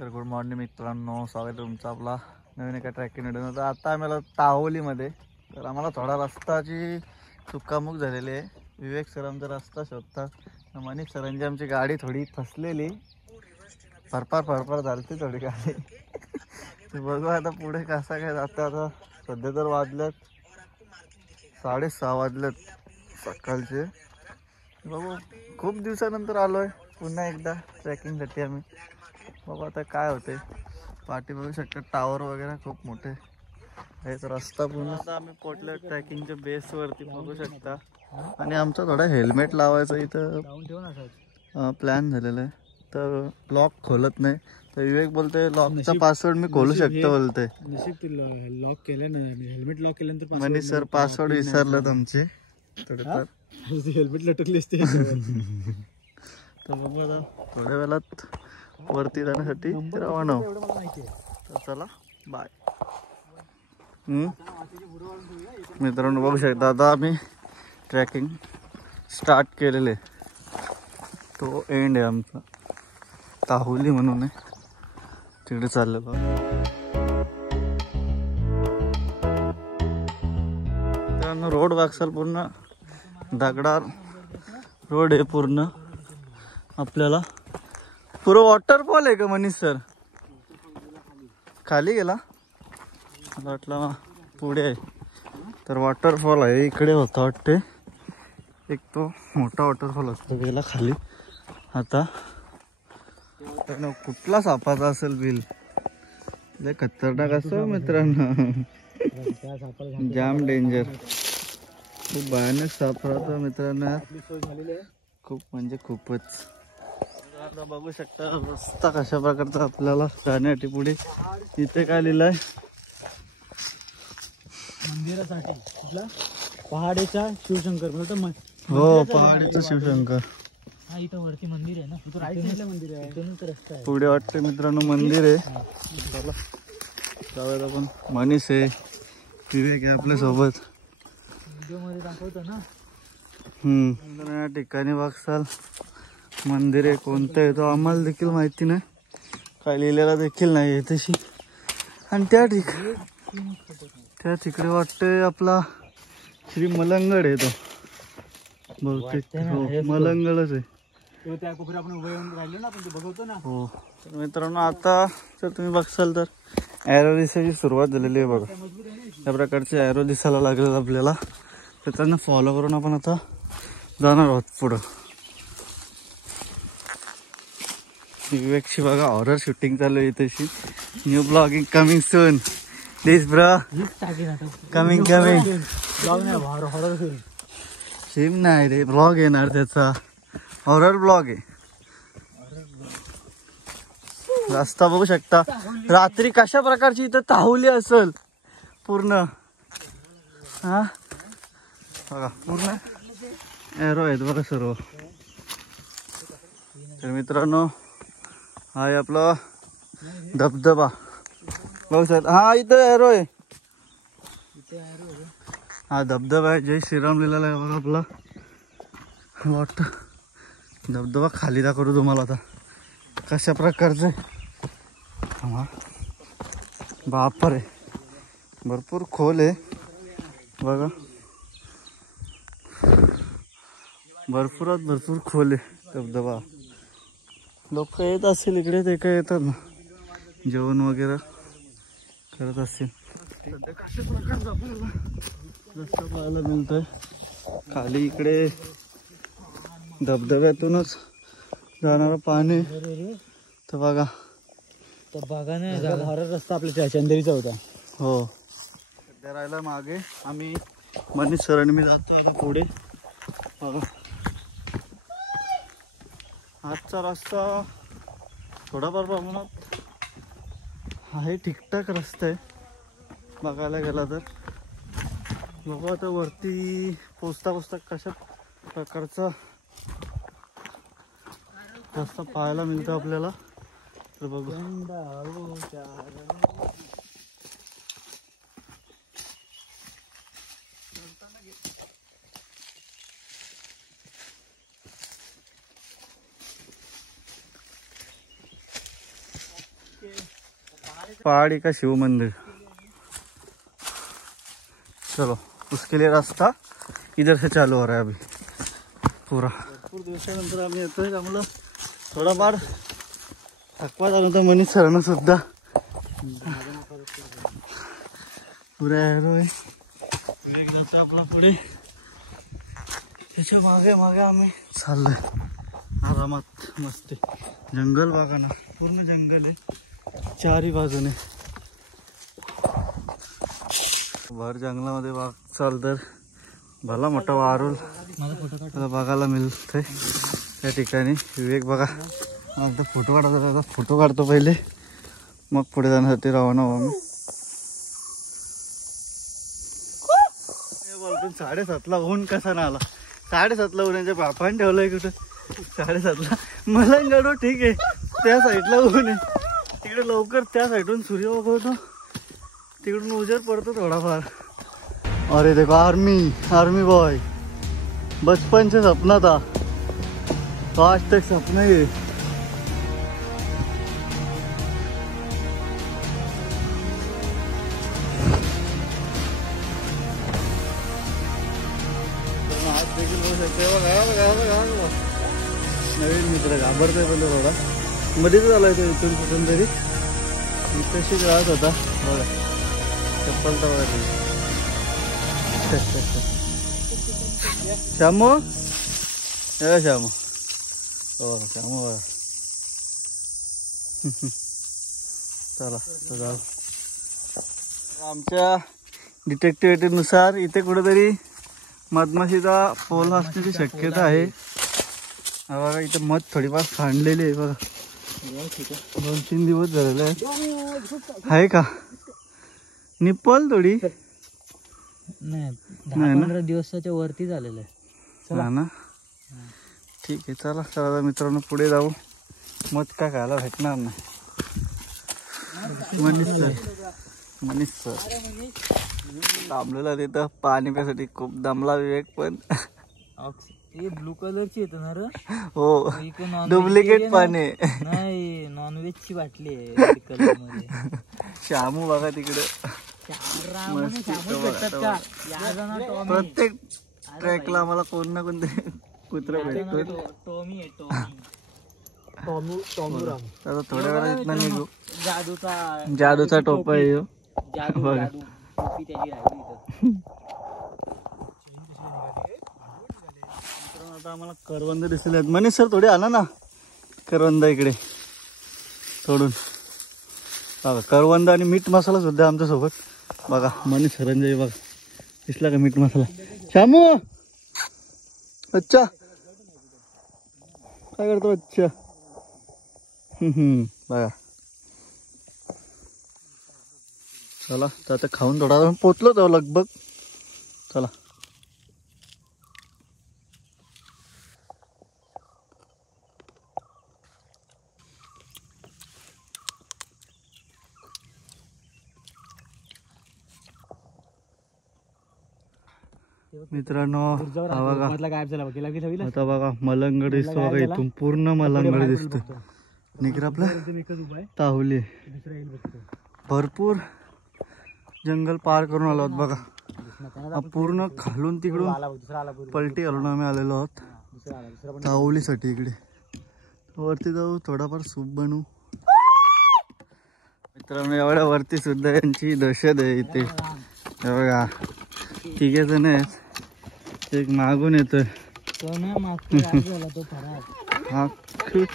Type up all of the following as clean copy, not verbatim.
तर good morning मित्रांनो, स्वागत आहे तुमचं आपला नवीन एका ट्रॅकिंग व्हिडिओ. तर आता आम्हाला ताहोलीमध्ये, तर आम्हाला थोडा रस्ताची चुकामुक झालेली आहे. विवेक सर आमचा रस्ता शोधतात. मनीष सरांची आमची गाडी थोडी फसलेली, फरफार झाली थोडी गाडी. ते बघू आता पुढे कसा काय जातं. आता सध्या तर वाजल्यात 6:30 वाजलेत सकाळचे. बघू, खूप दिवसानंतर आलोय पुन्हा एकदा ट्रॅकिंगसाठी आम्ही. बाबा आता काय होते. पाठी बघू शकता, टावर वगैरे खूप मोठे हेच. रस्ता पूर्ण आता आम्ही पोटल्या ट्रॅकिंगच्या बेसवरती बघू शकता. आणि आमचा थोडा हेल्मेट लावायचा इथं प्लॅन झालेला आहे. तर लॉक खोलत नाही. तर विवेक बोलतोय लॉकचा पासवर्ड मी खोलू शकतो बोलतोय. लॉक केलं ना, हेल्मेट लॉक केल्यानंतर मनीष सर पासवर्ड विसरलेत आमचे थोडे. तर हेल्मेट लटकले असते. तर बघू आता थोड्या वेळात वरती जाण्यासाठी रवाना हो. तर चला बाय. मित्रांनो बघू शकता, आता आम्ही ट्रॅकिंग स्टार्ट केलेले. तो एंड आहे आमचा, ताहुली म्हणून आहे, तिकडे चाललेलो. मित्रांनो रोड वागसाल पूर्ण दगडार रोड आहे पूर्ण. आपल्याला पुरं वॉटरफॉल आहे का मनीष सर? खाली गेला मला वाटलं पुढे आहे. तर वॉटरफॉल आहे इकडे होता वाटते. एक तो मोठा वॉटरफॉल असतो गेला खाली. आता कुठला सापाचा असेल बिल, लय खतरनाक असतो मित्रांनो. जाम डेंजर, खूप भयानक साप राहतो मित्रांनो. खूप म्हणजे खूपच. आता बघू शकता रस्ता कशा प्रकारचा आपल्याला जाण्यासाठी पुढे. इथे काय लिहिलंय? मंदिरासाठी कुठला? पहाडेचा शिवशंकर. हो, पहाडेचा शिवशंकर. हा, इथं वरती मंदिर आहे ना, इथं राईट साईडला मंदिर आहे. इथूनच रस्ता आहे. पुढे वाटते मित्रांनो मंदिर आहे. चला जाऊयात आपण. मनीष आहे, विवेक आहे आपल्या सोबत. व्हिडिओ मध्ये दाखवतो ना. या ठिकाणी बघसाल मंदिर आहे. कोणतं आहे तो आम्हाला देखील माहिती नाही, काय लिहिलेला देखील नाही आहे तशी. आणि त्या तिकडे वाटतंय आपला श्री मलंगड आहे तो बहुतेक. हो, मलंगडच आहे. त्या कोपऱ्या आपण उभे येऊन राहिलो ना, आपण ते बघवतो ना. हो. तर मित्रांनो आता जर तुम्ही बघसाल तर ॲरो दिसायची सुरुवात झालेली आहे बघा. त्या प्रकारचे ॲरो दिसायला लागलेत आपल्याला. तर त्यांना फॉलो करून आपण आता जाणार आहोत पुढं. विवेकची बघा हॉरर शूटिंग चालू आहे इथेशी. New blogging coming soon. This bro coming. Horror film नाही रे, ब्लॉग येणार त्याचा. हॉरर ब्लॉग आहे. रस्ता बघू शकता रात्री कशा प्रकारची इथं ताहुली असेल पूर्ण. हा बघा पूर्ण एरो आहेत बघा सर्व. तर मित्रांनो हा आहे आपला धबधबा बघू शकता. हा इथं एरो आहे. हा धबधबा आहे, जय श्रीराम लिहिलेला आहे बघा आपला. वॉटर धबधबा खाली दाखवतो तुम्हाला आता कशा प्रकारचं आहे. बापर आहे, भरपूर खोल आहे बघा. भरपूर खोल आहे धबधबा. लोक येत असतील इकडे, ते काय येतात ना जेवण वगैरे करत असतील. कशा प्रकारचा आपल्याला रस्ता पाहायला मिळतोय खाली. इकडे धबधब्यातूनच जाणारं पाणी. तर बघा ना, हॉरर रस्ता आपल्या चंदेरीचा होता. हो, सध्या राहिला मागे. आम्ही मनीष सर आणि मी जातो आता पुढे बघा. आजचा रस्ता थोडाफार प्रमाणात आहे, ठीकठाक रस्ता आहे बघायला गेला तर. बघू आता वरती पोचता कशा प्रकारचा रस्ता पाहायला मिळतो आपल्याला. तर बघू. पहाड़ी का शिव मंदिर। चलो उसके लिए रास्ता इधर से चालू हो रहा है अभी पूरा। भरपूर दिवसानंतर आम्ही येतोय, त्यामुळं थोडाफार थकवा जाणवतो मनीष सरांना सुद्धा। पुरा आहे जातो आपला पुढे, त्याच्या मागे मागे आम्ही चाललोय आरामात मस्त। जंगल बघा ना, पूर्ण जंगल आहे चारी बाजूने। भर जंगलामध्ये वाघ चाल तर भला मोठा वारुळ बघायला मिळतंय त्या ठिकाणी। विवेक बघा आता फोटो काढतो, फोटो काढतो पहिले, मग पुढे जाण्यासाठी रवाना व्हा मी। 7:30ला ऊन कसा ना आला, 7:30ला ऊन बापाने ठेवलंय कुठं 7:30ला। मलंगड ठीक आहे, त्या साईडला ऊन आहे, तिकडे लवकर त्या साईडून सूर्य उगवतो, तिकडून उजेड पडतो थोडाफार। अरे देखो आर्मी बॉय, बचपन से सपना था तो आज तक सपना ही है। नवीन मित्र घाबरतोय पण थोडा, मध्येच झालाय तो इथून कुठून तरी, इथेच राहत होता बघा, चप्पल तर बघा। श्यामू श्यामू हो श्यामू बघा। चला जाऊ। आमच्या डिटेक्टिव्हिटीनुसार इथे कुठेतरी मधमाशीचा पोल असण्याची शक्यता आहे। बघा इथे मध थोडीफार सांडलेली आहे बघा, 2-3 दिवस झालेले आहे का निप्पल थोडी नाही, 10-15 दिवसाच्या वरती झालेलं आहे ना। ठीक आहे चला चला मित्रांनो पुढे जाऊ, मध काय खायला भेटणार नाही। मनीष सर थांबलेला तिथं पाणी प्यासाठी, खूप दमला विवेक पण। हे ब्लू कलरची येत ना रे, हो डुप्लिकेट पाणी नाही, नॉनव्हेज ची बाटली आहे कलर मध्ये। श्यामू बघा तिकडे, प्रत्येक ट्रॅकला आम्हाला कोण ना कोणते कुत्रा भेटतो। टॉमी आता थोड्या वेळात इथनं निघू। जादूचा जादूचा टोपा आहे ह्यो। टोपी त्याची राहिली इथं। आता आम्हाला करवंद दिसले आहेत। मनीष सर थोडे आणा ना करवंद इकडे तोडून बघा। करवंद आणि मीठ मसाला सुद्धा आमच्या सोबत बघा। मनीष सरांचे बघा, दिसला का मीठ मसाला? श्यामू अच्छा काय करतो अच्छा? बघा चला तर आता खाऊन थोडा वेळ पोचलो तो लगभग। चला मित्रांनो बघा, आता बघा मलंगड दिसतो बघा, इथून पूर्ण मलंगड दिसतो। निकर आपला ताहुली भरपूर जंगल पार करून आलो आहोत बघा। पूर्ण खालून तिकडून पलटी घालून आम्ही आलेलो आहोत ताहुलीसाठी। इकडे वरती जाऊ, थोडाफार सूप बनवू। मित्रांनो एवढ्या वरती सुद्धा यांची दहशत आहे इथे बघा। तिघे जण आहेत, एक मागून येतोय हा क्यूट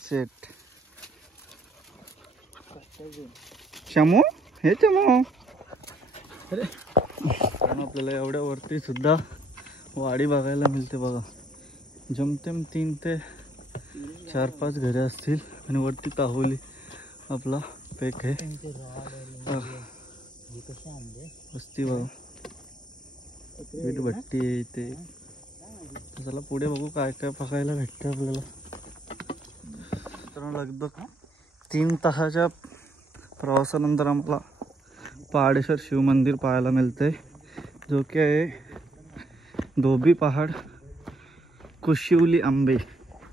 सेट श्यामू हे चमू। आपल्याला एवढ्या वरती सुद्धा वाडी बघायला मिळते बघा। जमतेम 3 ते 4-5 घरे असतील आणि वरती ताहुली आपला पेक आहे। वस्ती बघा, वीट भट्टी आहे इथे। चला पुढे बघू काय काय बघायला भेटतं आपल्याला। तर लगभग 3 तासाच्या प्रवासानंतर आम्हाला पहाडेश्वर शिव मंदिर पाहायला मिळतंय, जो की आहे धोबी पहाड कुशिवली आंबे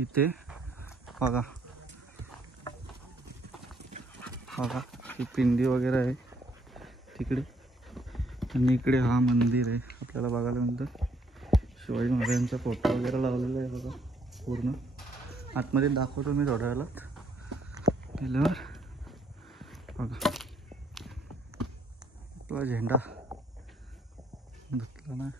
इथे बघा बघा ही पिंडी वगैरे आहे तिकडे आणि इकडे हा मंदिर आहे आपल्याला बघायला मिळतं. शिवाजी महाराजांचा फोटो वगैरे लावलेला आहे बघा पूर्ण. आतमध्ये दाखवतो मी थोड्या वेळात गेल्यावर. बघा आपला झेंडा धुतला ना.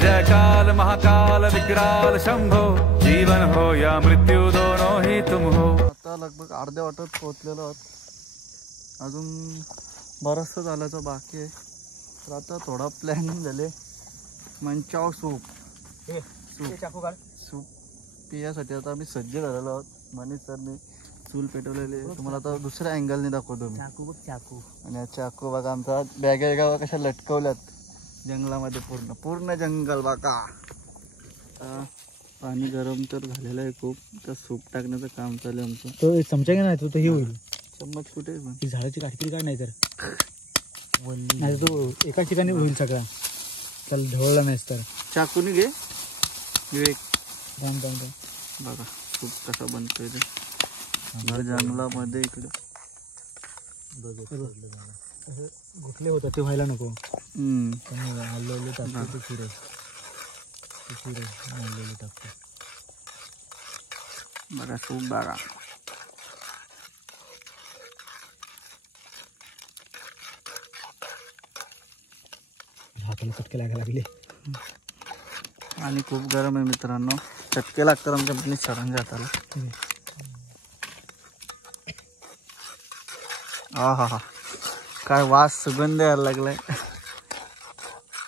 जयकाल महाकाल विकराल शंभो जीवन हो या मृत्यू दोनों ही तुम हो. आता लगभग अर्ध्या वाटत पोहोचलेलो आहोत. अजून बरंचसं चालायचं बाकी आहे. तर आता थोडा प्लॅनिंग झाले मंचाव सूप सूप पियासाठी आता आम्ही सज्ज झालेलो आहोत. मनीष सरने चूल पेटवलेले तुम्हाला आता दुसऱ्या अँगलने दाखवतो मी. चाकू बघ चाकू. आणि चाकू बघा आमचा बॅगा कशा लटकवल्यात जंगलामध्ये. पूर्ण पूर्ण जंगल बघा. पाणी गरम तर झालेलं आहे खूप. तर सूप टाकण्याचं काम चालू आहे आमचं. तो चमचा घे नाही तो हे होईल. चम्मच कुठे आहे पण? ती झाडाची काठी काढ नाही तर नाही तो एका ठिकाणी होईल सगळा. त्याला ढवळला नाहीस तर चाकूनी घे विवेक. थांब. बघा सूप कसा बनतोय ते भर जंगलामध्ये इकडे. घुटले होतं ते व्हायला नको. हम्म हल्लेले टाकतो ते चिरे हल्लेले टाकतो. बघा सूप बघा. हाताला चटके लागायला लागले. आणि खूप गरम आहे मित्रांनो. चटके लागतात आमच्या मनीष सरांच्या हाताला. हा हा हा काय वास सुगंध यायला लागलाय.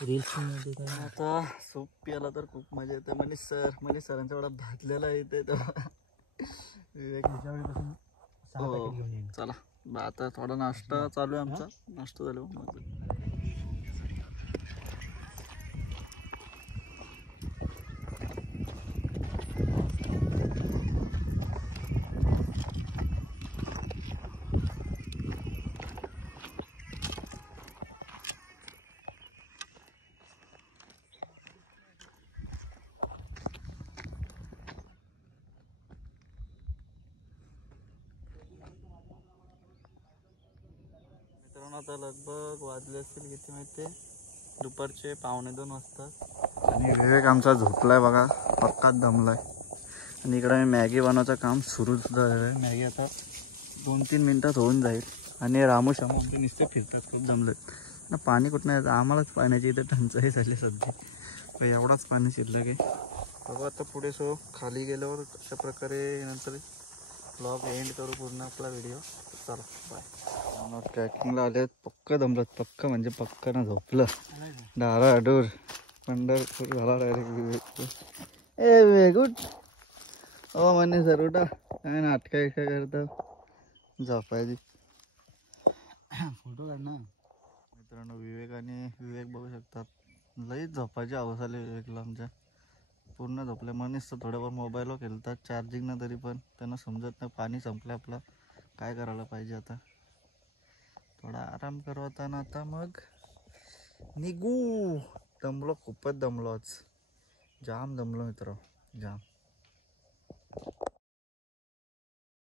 रील्स मध्ये काय आता सूप प्यायला तर खूप मजा येते. मनीष सरांचा एवढा भाजलेला येते विवेक. त्याच्यावेळीपासून 6 हो पॅकेट घेऊन येईन. चला आता थोडा नाश्ता चालू आहे आमचा. नाश्ता झालो मग आता लगभग वाजले असतील किती माहिती आहे दुपारचे 1:45 वाजता. आणि विवेक आमचा झोपलाय बघा. पक्काच दमलाय. आणि इकडे मी मॅगी बनवायचं काम सुरू झालेलं आहे. मॅगी आता 2-3 मिनटात होऊन जाईल. आणि रामू शामू आमचे नुसते फिरतात. खूप जमलं ना. पाणी कुठं नाही. आम्हालाच पाण्याची इथं टंचाई झाली सध्या. तर एवढाच पाणी शिल्लक आहे. बघा आता पुढे खाली गेल्यावर अशा प्रकारे नंतर ब्लॉग एंड करू पूर्ण आपला व्हिडिओ. चला बाय. ट्रॅकिंगला आले. पक्क दमलं. पक्क म्हणजे पक्क ना. झोपलं डाराडूर. पंढरपूर झाला डायरेक्ट. ए वेगुट ओ म्हणे सर उठा. काय नाटका इका करता झोपायची. फोटो काढ ना मित्रांनो. विवेक बघू शकतात. लईच झोपायची हवस आली विवेकला आमच्या. पूर्ण झोपले. मनीस तर थोड्यावर मोबाईलवर खेळतात चार्जिंग ना. तरी पण त्यांना समजत नाही पाणी संपलं आपला. काय करायला पाहिजे आता. थोडा आराम करू आता ना. आता मग निघू. दमलो खूपच दमलो आज. जाम दमलो मित्र जाम.